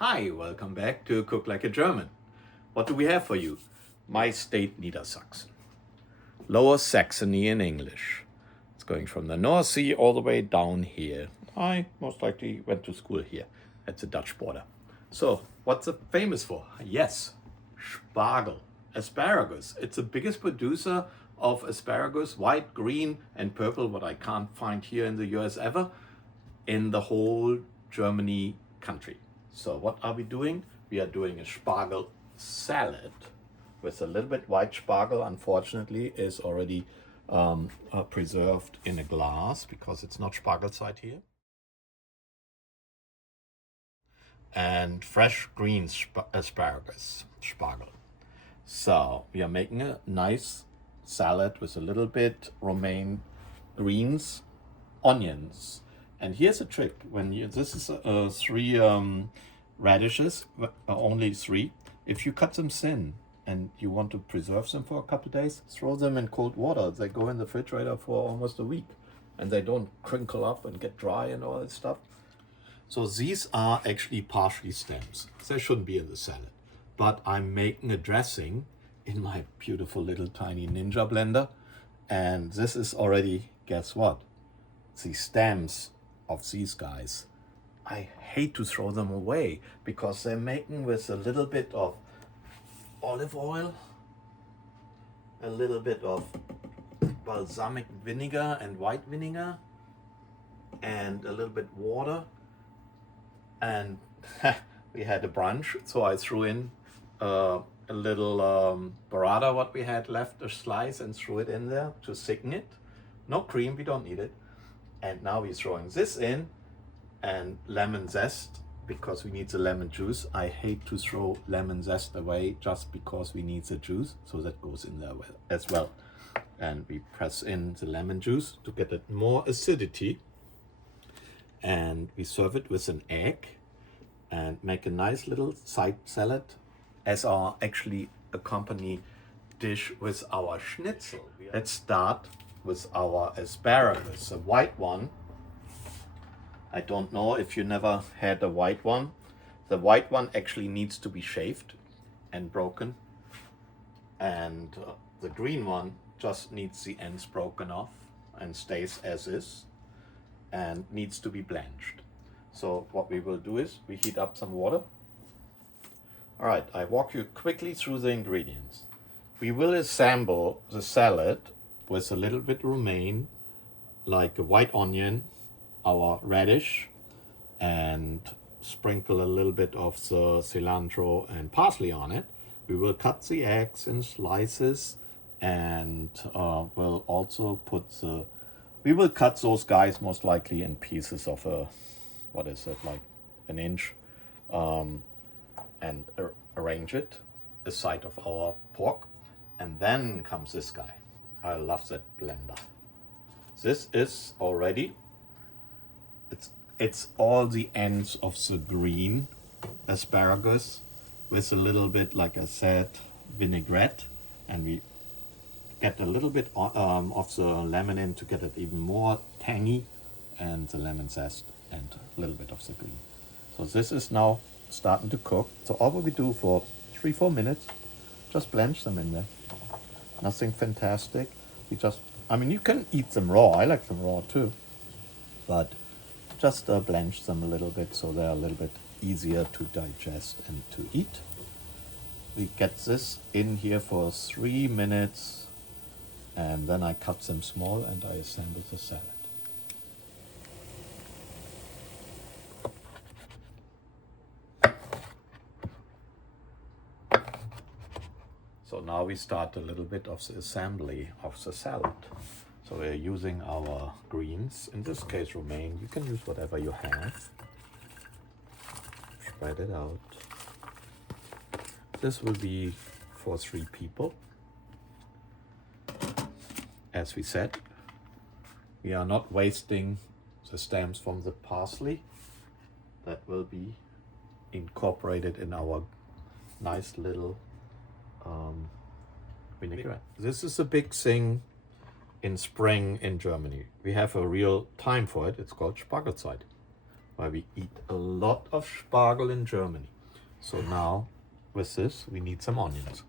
Hi, welcome back to Cook Like a German. What do we have for you? My state, Niedersachsen. Lower Saxony in English. It's going from the North Sea all the way down here. I most likely went to school here at the Dutch border. So, what's it famous for? Yes, Spargel, asparagus. It's the biggest producer of asparagus, white, green, and purple, what I can't find here in the US ever, in the whole Germany country. So what are we doing? We are doing a Spargel salad with a little bit white spargel. Unfortunately, is already preserved in a glass because it's not Spargel side here. And fresh green asparagus, spargel. So we are making a nice salad with a little bit romaine greens, onions. And here's a trick. When you this is three radishes, only three. If you cut them thin and you want to preserve them for a couple of days, throw them in cold water. They go in the refrigerator for almost a week, and they don't crinkle up and get dry and all that stuff. So these are actually parsley stems. They shouldn't be in the salad, but I'm making a dressing in my beautiful little tiny Ninja blender, and this is already, guess what? The stems of these guys. I hate to throw them away because they're making with a little bit of olive oil, a little bit of balsamic vinegar and white vinegar, and a little bit water. And we had a brunch, so I threw in a little burrata, what we had left, a slice, and threw it in there to thicken it. No cream, we don't need it. And now we're throwing this in, and lemon zest, because we need the lemon juice. I hate to throw lemon zest away just because we need the juice, so that goes in there as well. And we press in the lemon juice to get it more acidity, and we serve it with an egg and make a nice little side salad as our actually accompany dish with our schnitzel. Let's start with our asparagus, the white one. I don't know if you never had a white one. The white one actually needs to be shaved and broken, and the green one just needs the ends broken off and stays as is and needs to be blanched. So what we will do is we heat up some water. All right, I walk you quickly through the ingredients. We will assemble the salad with a little bit romaine, like a white onion, our radish, and sprinkle a little bit of the cilantro and parsley on it. We will cut the eggs in slices, and we'll also put we will cut those guys most likely in pieces of what is it, like an inch, and arrange it aside of our pork. And then comes this guy. I love that blender. This is already, it's all the ends of the green asparagus with a little bit, like I said, vinaigrette, and we get a little bit of the lemon in to get it even more tangy, and the lemon zest, and a little bit of the green. So this is now starting to cook. So all we do for 3-4 minutes, just blanch them in there. Nothing fantastic. We just, I mean, you can eat them raw. I like them raw too, but just blanch them a little bit so they're a little bit easier to digest and to eat. We get this in here for 3 minutes, and then I cut them small and I assemble the salad. So now we start a little bit of the assembly of the salad. So we're using our greens, in this case romaine. You can use whatever you have. Spread it out. This will be for 3 people. As we said, we are not wasting the stems from the parsley. That will be incorporated in our nice little vinaigrette. This is a big thing in spring in Germany. We have a real time for it. It's called Spargel Salat. why we eat a lot of Spargel in Germany. So now with this we need some onions.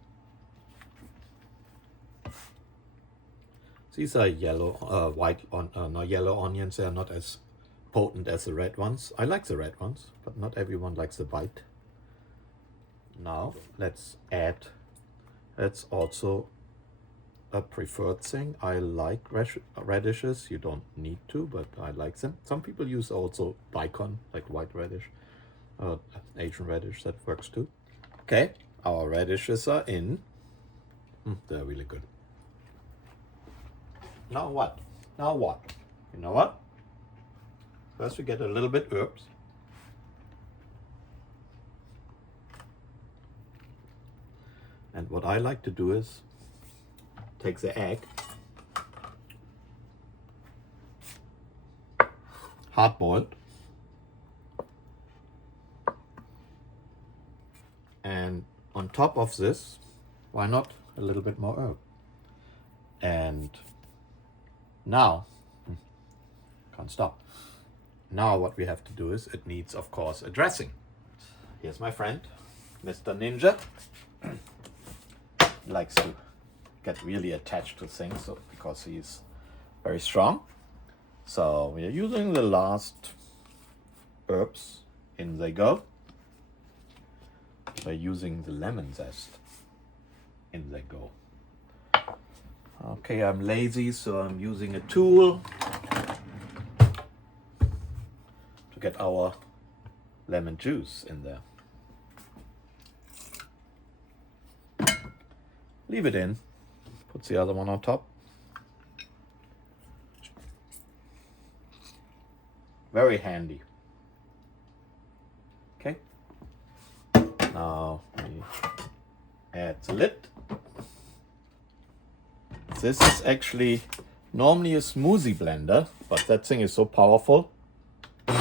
These are yellow, yellow onions. They are not as potent as the red ones. I like the red ones, but not everyone likes the bite. Now let's add, that's also a preferred thing. I like radishes. You don't need to, but I like them. Some people use also daikon, like white radish, Asian radish, that works too. Okay, our radishes are in. They're really good. Now what? Now what? You know what? First we get a little bit herbs. And what I like to do is take the egg, hard boiled, and on top of this, why not a little bit more herb? And now, can't stop. Now what we have to do is, it needs of course a dressing. Here's my friend, Mr. Ninja. He likes to get really attached to things, so because he's very strong. So we are using the last herbs. In they go. We're using the lemon zest. In they go. Okay, I'm lazy, so I'm using a tool to get our lemon juice in there. Leave it in. Put the other one on top. Very handy. Okay. Now we add the lid. This is actually normally a smoothie blender, but that thing is so powerful. Takes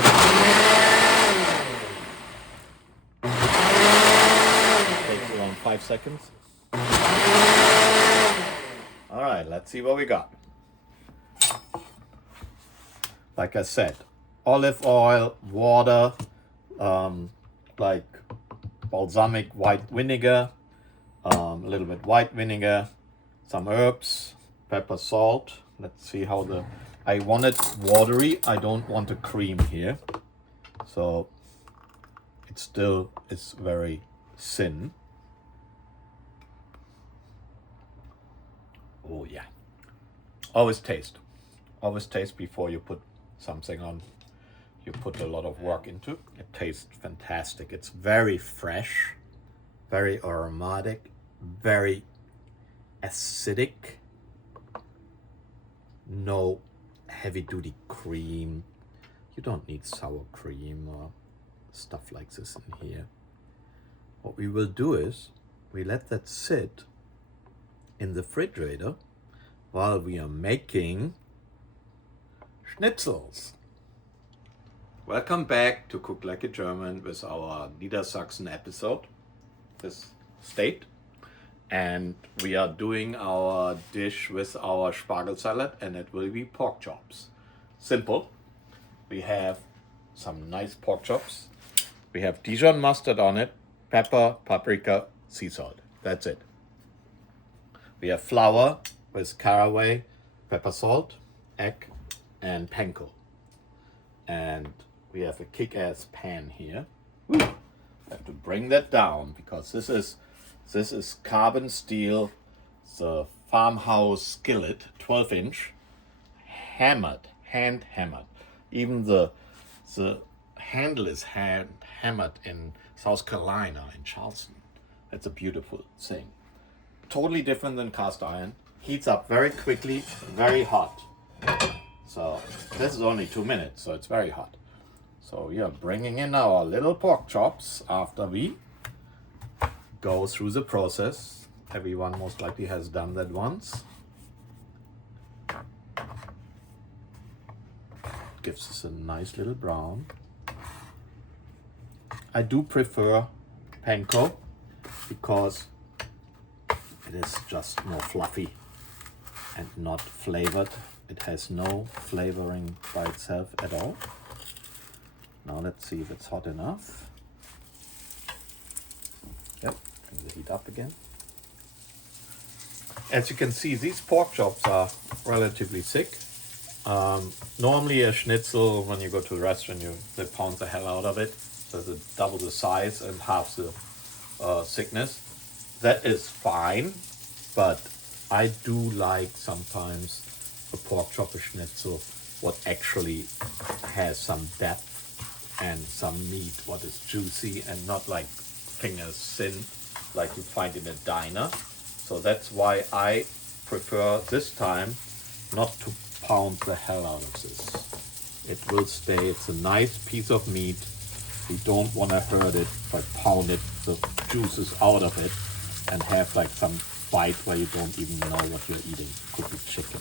around 5 seconds. All right, let's see what we got. Like I said, olive oil, water, like balsamic white vinegar, a little bit white vinegar, some herbs, pepper, salt. Let's see how I want it watery. I don't want a cream here. So it still is very thin. Oh yeah. Always taste. Always taste before you put something on. You put a lot of work into. It tastes fantastic. It's very fresh, very aromatic, very acidic. No heavy duty cream. You don't need sour cream or stuff like this in here. What we will do is we let that sit in the refrigerator while we are making Schnitzels. Welcome back to Cook Like a German with our Niedersachsen episode, this state. And we are doing our dish with our Spargel Salad, and it will be pork chops. Simple. We have some nice pork chops. We have Dijon mustard on it, pepper, paprika, sea salt. That's it. We have flour with caraway, pepper, salt, egg, and panko. And we have a kick-ass pan here. Woo. I have to bring that down because this is carbon steel, the farmhouse skillet, 12-inch, hammered, hand hammered. Even the handle is hand hammered in South Carolina, in Charleston. That's a beautiful thing. Totally different than cast iron. Heats up very quickly, very hot. So this is only 2 minutes, so it's very hot. So we are bringing in our little pork chops after we go through the process. Everyone most likely has done that once. Gives us a nice little brown. I do prefer panko because it is just more fluffy and not flavored. It has no flavoring by itself at all. Now let's see if it's hot enough. Yep, bring the heat up again. As you can see, these pork chops are relatively thick. Normally a schnitzel, when you go to a restaurant, they pound the hell out of it. So it's double the size and half the thickness. That is fine, but I do like sometimes a pork chop, a schnitzel, what actually has some depth and some meat, what is juicy and not like fingers thin like you find in a diner. So that's why I prefer this time not to pound the hell out of this. It will stay, it's a nice piece of meat. You don't want to hurt it, but pound it, the juices out of it, and have like some bite where you don't even know what you're eating. Could be chicken.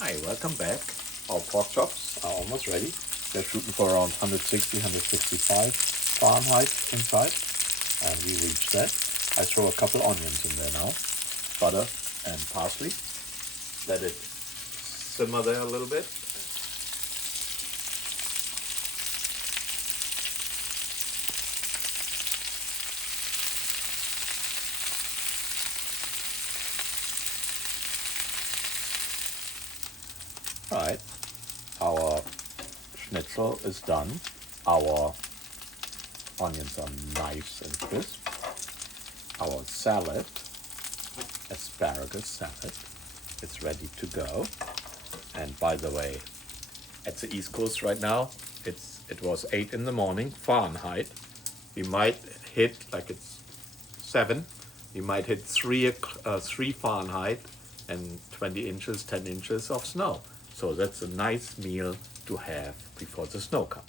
Hi, welcome back. Our pork chops are almost ready. They're shooting for around 160, 165 Fahrenheit inside, and we reached that. I throw a couple onions in there now, butter and parsley. Let it simmer there a little bit. Right, our schnitzel is done. Our onions are nice and crisp. Our salad, asparagus salad, is ready to go. And by the way, at the East Coast right now, it was 8 in the morning Fahrenheit. We might hit, like it's 7, we might hit 3 Fahrenheit and 20 inches, 10 inches of snow. So that's a nice meal to have before the snow comes.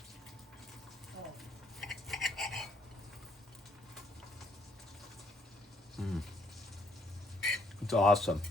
It's awesome.